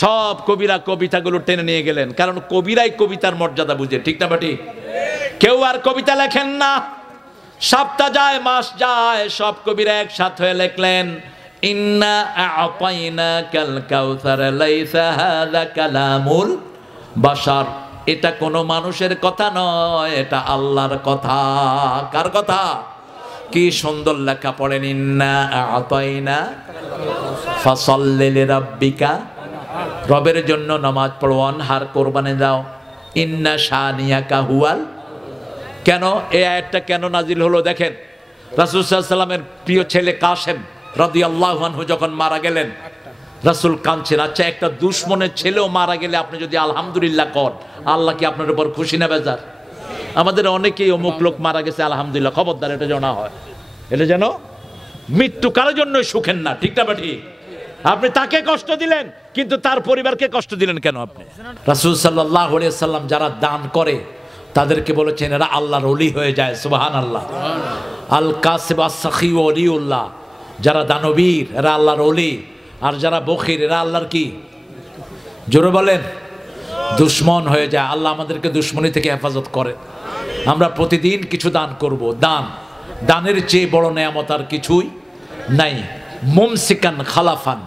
সব কবিরা কবিতাগুলো টেনে নিয়ে গেলেন, কারণ কবিরাই কবিতার মর্যাদা বুঝে, ঠিক না বাটি? কেউ আর কবিতা লেখেন না, সপ্তাহ যায় মাস যায়, সব কবিরা একসাথে হয়ে লিখলেন ইন্না আ'তাইনাকাল কাউসার লাইসা হাযা কালামুল বাশার। এটা কোনো মানুষের কথা নয়, এটা আল্লাহর কথা। কার কথা? কি সুন্দর লেখা পড়েন, ইন্না আ'তাইনা ফাসাল্লি লিরাব্বিকা, রবের জন্য নামাজ পড়ো, অনহার কোরবানি দাও, ইন্না শানিয়াকা হুয়াল। কেন এই আয়াতটা কেন নাজিল হলো দেখেন, রাসূল সাল্লাল্লাহু আলাইহি ওয়াসাল্লামের প্রিয় ছেলে কাসেম রাদিয়াল্লাহু আনহু যখন মারা গেলেন, রাসূল কাঁদছেন। আচ্ছা, একটা দুশমনের ছেলেও মারা গেলে আপনি যদি আলহামদুলিল্লাহ কর, আল্লাহ কি আপনার উপর খুশি না বেজার? আমাদের অনেকেই অমুক লোক মারা গেছে আলহামদুলিল্লাহ, খবরদার এটা যেন না হয়। এটা যেন মৃত্যু কারোর জন্য সুখের না, ঠিক না ঠিক? আপনি তাকে কষ্ট দিলেন, কিন্তু তার পরিবারকে কষ্ট দিলেন কেন আপনি? রাসূল সাল্লাল্লাহু আলাইহি ওয়াসাল্লাম যারা দান করে তাদেরকে বলেছেন এরা আল্লাহর ওলি হয়ে যায়, সুবহানাল্লাহ। আল কাসিব আস-সাখী ওলিউল্লাহ, যারা দানবীর এরা আল্লাহর ওলি, আর যারা বখির এরা আল্লাহর কি? জোরে বলেন, দুশমন হয়ে যায়। আল্লাহ আমাদেরকে দুশমনি থেকে হেফাজত করে। আমরা প্রতিদিন কিছু দান করব। দানের চেয়ে বড় নেয়ামত আর কিছুই নাই। মুমসিকান খালাফান,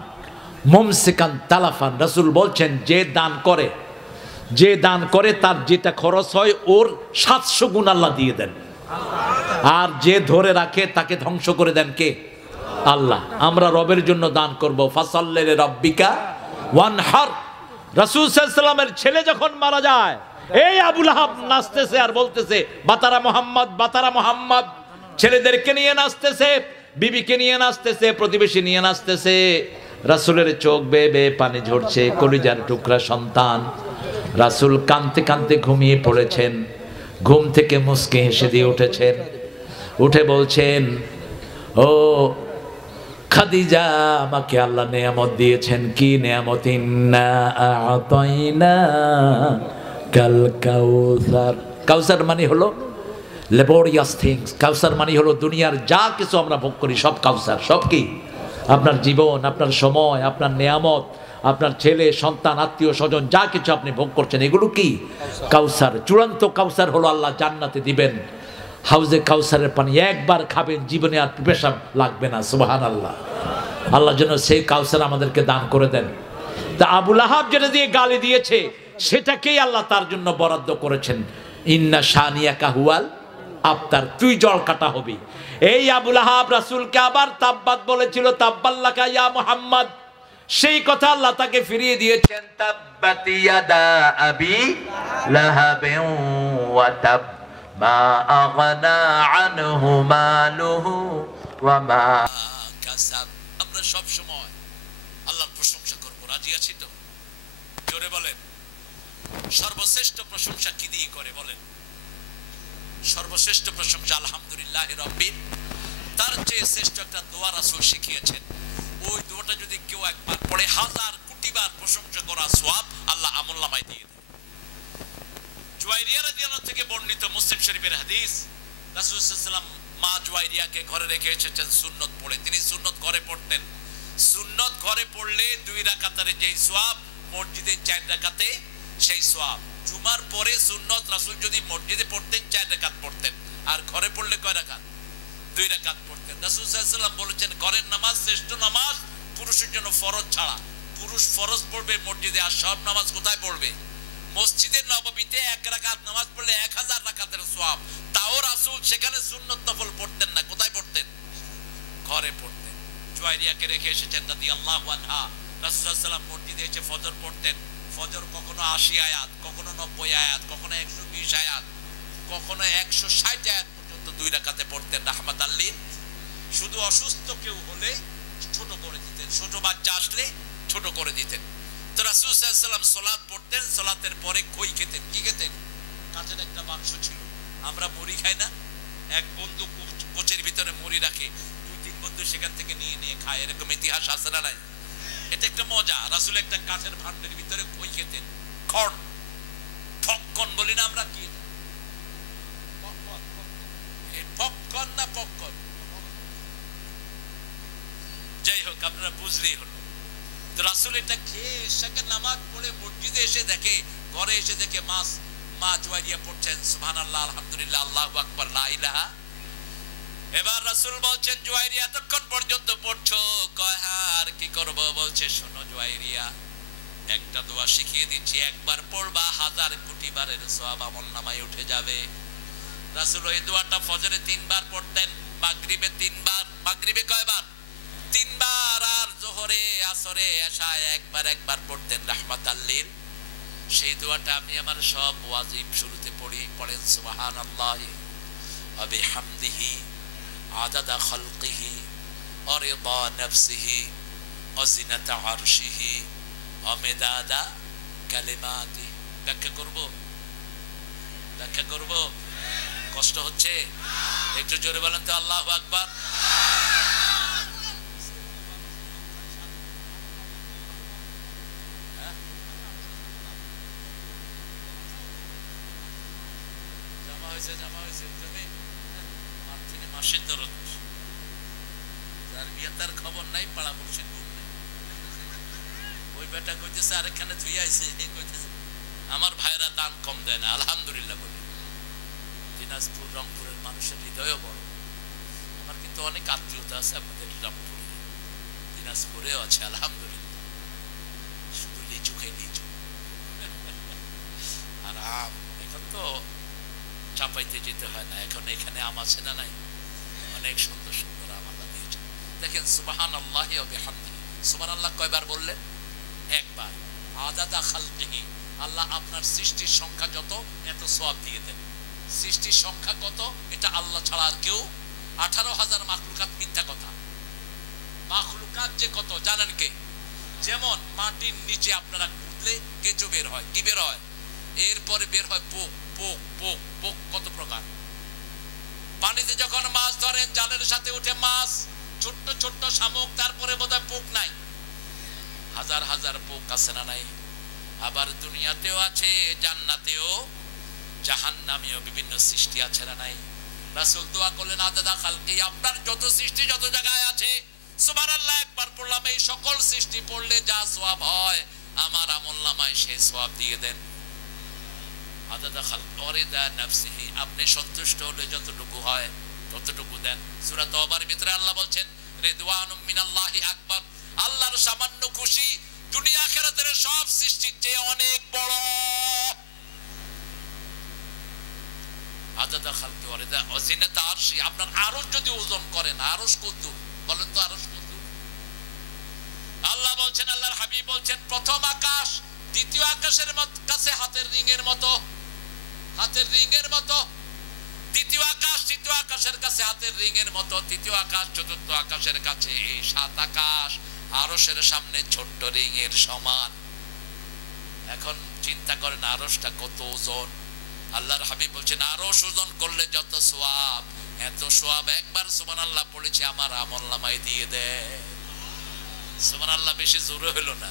মুমসিকান তালাফান। রাসূল বলছেন যে দান করে তার যেটা খরচ হয় ওর 700 গুণ আল্লাহ দিয়ে দেন, আর যে ধরে রাখে তাকে ধ্বংস করে দেন কে? আল্লাহ। আমরা রবের জন্য দান করব। ফাসাল্লি লিরাব্বিকা ওয়ানহার। রাসূল সাল্লাল্লাহু আলাইহি ওয়াসাল্লামের ছেলে যখন মারা যায়, এই আবু লাহাব নাচতেছে আর বলতেছে বাতারা মুহাম্মদ, বাতারা মুহাম্মদ। ছেলেদেরকে নিয়ে নাচতেছে, বিবিকে নিয়ে নাচতেছে, প্রতিবেশী নিয়ে নাচতেছে। রাসূলের চোখ বেয়ে বেয়ে পানি ঝরছে, কলিজার টুকরা সন্তান। রাসূল কাঁদতে কাঁদতে ঘুমিয়ে পড়েছেন। ঘুম থেকে মুচকি হেসে দিয়ে উঠেছেন, উঠে বলছেন, ও খাদিজা, আমাকে আল্লাহ নেয়ামত দিয়েছেন। কি নেয়ামত? ইন্না আ'তাইনা কাল কাউসার। কাউসার মানে হলো লেবোরিয়াস থিংস। কাউসার মানে হলো দুনিয়ার যা কিছু আমরা ভোগ করি সব কাউসার। সব কি? আপনার জীবন, আপনার সময়, আপনার নেয়ামত, আপনার ছেলে সন্তান, আত্মীয় স্বজন, যা কিছু আপনি ভোগ করছেন এগুলো কি? কাউসার। চূড়ান্ত কাউসার হলো আল্লাহ জান্নাতে দিবেন। হাউজে কাউসারের পানি একবার খাবেন, জীবনে আর পিপাসা লাগবে না, সুবহানাল্লাহ। আল্লাহ যেন সেই কাউসার আমাদেরকে দান করে দেন। তা আবু লাহাব যেটা দিয়ে গালি দিয়েছে সেটাকেই আল্লাহ তার জন্য বরাদ্দ করেছেন। ইন্না শানিয়াকা হুয়াল আবতার, তুই জল কাটা হবি। এই আবু লাহাব রাসূলকে আবার তাব্বাত বলেছিল, তাব্বাল্লাকা ইয়া মুহাম্মদ। সেই কথা আল্লাহ তাকে ফিরিয়ে দিয়েছেন, তাব্বাত ইয়াদা আবি লাহাবিন ওয়া তাব মা আগনা আনহু মালুহু ওয়া মা কাসাব। আমরা সব সময় আল্লাহর প্রশংসা করব, রাজি আছি তো? জোরে বলেন। সর্বশ্রেষ্ঠ প্রশংসা কি দিয়ে করে বলেন? সর্বশ্রেষ্ঠ প্রশংসা আলহামদুলিল্লাহি রাব্বিল। তার চেয়ে শ্রেষ্ঠ একটা দোয়া রাসূল শিখিয়েছেন। ওই দোয়াটা যদি কেউ একবার পড়ে 1000 কোটি বার প্রশংসা করা সওয়াব আল্লাহ আমলনামায় দিয়ে দেন। জুয়াইরিয়া রাদিয়াল্লাহু থেকে বর্ণিত মুসলিম শরীফের হাদিস, রাসূল সাল্লাল্লাহু আলাইহি ওয়াসাল্লাম মা জুয়াইরিয়াকে ঘরে রেখে এসেছেন সুন্নত পড়ে। তিনি সুন্নত ঘরে পড়তেন। সুন্নত ঘরে পড়লে 2 রাকাতের যেই সওয়াব, মসজিদে 4 রাকাতে সেই সওয়াব। জুমার পরে সুন্নত রাসূল যদি মসজিদে পড়তেন 4 রাকাত পড়তেন, আর ঘরে পড়লে কয় রাকাত? 2 রাকাত পড়তেন। রাসূল সাল্লাল্লাহু আলাইহি ওয়াসাল্লাম বলেছেন ঘরের নামাজ শ্রেষ্ঠ নামাজ পুরুষের জন্য ফরজ ছাড়া। পুরুষ ফরজ পড়বে মসজিদে, আর সব নামাজ কোথায় পড়বে? মসজিদের নববীতে 1 রাকাত নামাজ পড়লে 1000 রাকাতের সওয়াব। তাও রাসূল সেখানে সুন্নত নফল পড়তেন না, কোথায় পড়তেন? ঘরে পড়তেন। জুয়াইরিয়াকে রেখে এসেছেন রাদিয়াল্লাহু আনহা। রাসূল সাল্লাল্লাহু আলাইহি ওয়াসাল্লাম মসজিদে এসে ফজর পড়তেন। ফজর কখনো 80 আয়াত, কখনো 90 আয়াত, কখনো 120 আয়াত, কখনো 160 আয়াত পর্যন্ত 2 রাকাতে পড়তেন রাহমাতাল লিল। শুধু অসুস্থ কেউ হলে ছোট করে দিতেন, ছোট বাচ্চা আসলে ছোট করে দিতেন। তো রাসূল সাল্লাল্লাহু আলাইহি ওয়াসাল্লাম সালাত পড়তেন, সালাতের পরে খই খেতেন। কি খেতেন? কাঁচের একটা বাক্স ছিল। আমরা মুড়ি খাই না, এক বন্ধু কোচের ভিতরে মুড়ি রাখে, 2-3 বন্ধু সেখান থেকে নিয়ে নিয়ে খায়, এরকম ইতিহাস আছে না নাই? এটা একটা মজা। রাসূল একটা কাঁচের ভান্ডের ভিতরে খই খেতেন। খড়, পপকর্ন বলি না আমরা, কি পপকর্ন না পপকর্ন, যাই হোক আপনারা বুঝলেই হলো। তো রাসূল এটা খেয়ে এশাকে নামাজ পড়ে মসজিদে এসে দেখে, ঘরে এসে দেখে মা জুয়াইরিয়া পড়ছেন সুবহানাল্লাহ আলহামদুলিল্লাহ আল্লাহু আকবার লা ইলাহা। এবার রাসূল বলছেন, জুয়াইরিয়া এতক্ষণ পর্যন্ত পড়ছো? কয় হ্যাঁ, আর কি করব? বলছে, শোনো জুয়াইরিয়া, একটা দোয়া শিখিয়ে দিচ্ছি, একবার পড়বা 1000 কোটি বারের সওয়াব আমলনামায় উঠে যাবে। রাসূল ওই দোয়াটা ফজরে 3 বার পড়তেন, মাগরিবে 3 বার। মাগরিবে কয়বার? 3 বার। আর যোহরে, আসরে, এশায় একবার পড়তেন রাহমাতাল লিল। সেই দোয়াটা আমি আমার সব ওয়াজিব শুরুতে পড়ি। পড়েন সুবহানাল্লাহি ওয়া বিহামদিহি আদাদা খালকিহি ওয়া রিদা নাফসিহি ওয়া জিনাতা আরশিহি ওয়া মিদাদা কালিমাতি। ব্যাখ্যা করব? কষ্ট হচ্ছে? একটু জোরে বলেন তো আল্লাহু আকবার। জামা হয়েছে তুমি মার্থিনে মাসের দরদ, যার বিয়ে তার খবর নাই, পাড়া পড়ছে ঘুম নেই। ওই বেটা কইতেছে আরেকখানে তুই আইছে, কইতেছে আমার ভাইরা দান কম দেয় না, আলহামদুলিল্লাহ বলে। দিনাজপুর রংপুরের মানুষের হৃদয়ও বড়। আমার কিন্তু অনেক আত্মীয়তা আছে আপনাদের রংপুরে, দিনাজপুরেও আছে, আলহামদুলিল্লাহ। শুধু লিচু খাই, লিচু আর আম। এখন তো চাপাইতে যেতে হয় না, এখন এখানে আম আছে না নাই? অনেক সুন্দর সুন্দর আম আল্লাহ দিয়েছে। দেখেন সুবহানাল্লাহি ওয়া বিহামদিহি, সুবহানাল্লাহ কয়বার বললেন? একবার। আদাদা খালকিহি, আল্লাহ আপনার সৃষ্টির সংখ্যা যত এত সওয়াব দিয়ে দেন। সৃষ্টির সংখ্যা কত এটা আল্লাহ ছাড়া আর কেউ। 18,000 মাখলুকাত মিথ্যা কথা। মাখলুকাত যে কত জানেন কে? যেমন মাটির নিচে আপনারা খুঁজলে কেঁচো বের হয়, কি বের হয়? এরপরে বের হয় পোক। পোক কত প্রকার। পানিতে যখন মাছ ধরেন, জালের সাথে উঠে মাছ, ছোট্ট ছোট্ট শামুক, তারপরে বোধহয় পোক নাই। হাজার হাজার পোক আছে না নাই? আবার দুনিয়াতেও আছে, জান্নাতেও, জাহান্নামেও বিভিন্ন সৃষ্টি আছে না নাই? রাসূল দোয়া করলেন, আদাদা খালকি, আপনার যত সৃষ্টি যত জায়গায় আছে সুবহানাল্লাহ একবার পড়লাম, এই সকল সৃষ্টি পড়লে যা সওয়াব হয় আমার আমলনামায় সেই সওয়াব দিয়ে দেন। আদাদা খালকি ওয়া রিদা নাফসিহি, আপনি সন্তুষ্ট হলে যতটুকু হয় ততটুকু দেন। সূরা তওবার ভিতরে আল্লাহ বলছেন, রিদওয়ানুম মিনাল্লাহি আকবার, আল্লাহর সামান্য খুশি দুনিয়া আখিরাতের সব সৃষ্টির চেয়ে অনেক বড়। আদাদা খালকি ওয়া রিদা ওয়া জিনাতা আরশি, আপনার আরশ যদি ওজন করেন, আরশ কত? বলেন তো আরশ কত? আল্লাহ বলছেন, আল্লাহর হাবিব বলছেন, প্রথম আকাশ দ্বিতীয় আকাশের কাছে হাতের রিংয়ের মতো, হাতের রিংয়ের মতো। দ্বিতীয় আকাশ তৃতীয় আকাশের কাছে হাতের রিংয়ের মতো। তৃতীয় আকাশ চতুর্থ আকাশের কাছে এই 7 আকাশ আরশের সামনে ছোট্ট রিংয়ের সমান। এখন চিন্তা করেন আরশটা কত ওজন। আল্লাহর হাবিব বলছেন, আরশ ওজন করলে যত সওয়াব, এত সওয়াব একবার সুবহানাল্লাহ পড়েছে আমার আমলনামায় দিয়ে দেয়। সুবহানাল্লাহ বেশি জোরে হলো না?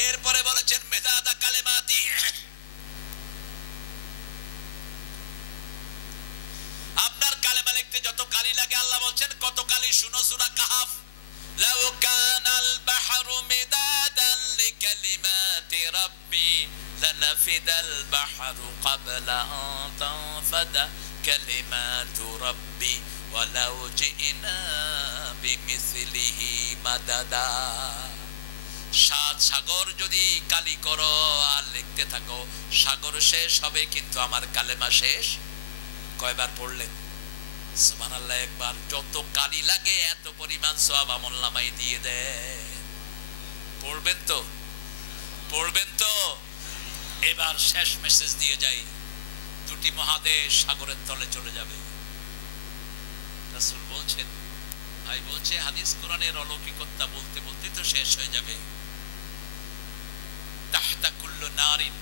এরপরে বলেছেন, মিদাদা কালিমাতি, আপনার কালেমা লিখতে যত কালি লাগে আল্লাহ বলছেন কত কালি। শুনো সূরা কাহফ, লাউ কানাল বাহরু মিদাদান লিকালিমাতি রাব্বি লানাফিদাল বাহরু ক্বাবলা আন তানফাদা কালিমাতু রাব্বি ওয়ালাউ জিনা বিমিসলিহি মাদাদা। 7 সাগর যদি কালি করো আর লিখতে থাকো, সাগর শেষ হবে কিন্তু আমার কালেমা শেষ। কয়বার পড়লেন? সুবহানাল্লাহ একবার। যত কালি লাগে এত পরিমাণ সওয়াব আমলনামায় দিয়ে দেয়। পড়বেন তো? পড়বেন তো? এবার শেষ মেসেজ দিয়ে যাই, 2টি মহাদেশ সাগরের তলে চলে যাবে। রাসূল বলছেন, ভাই বলছে হাদিস কোরআনের অলৌকিকতা বলতে বলতে তো শেষ হয়ে যাবে। তাহতা কুল্লু নারিন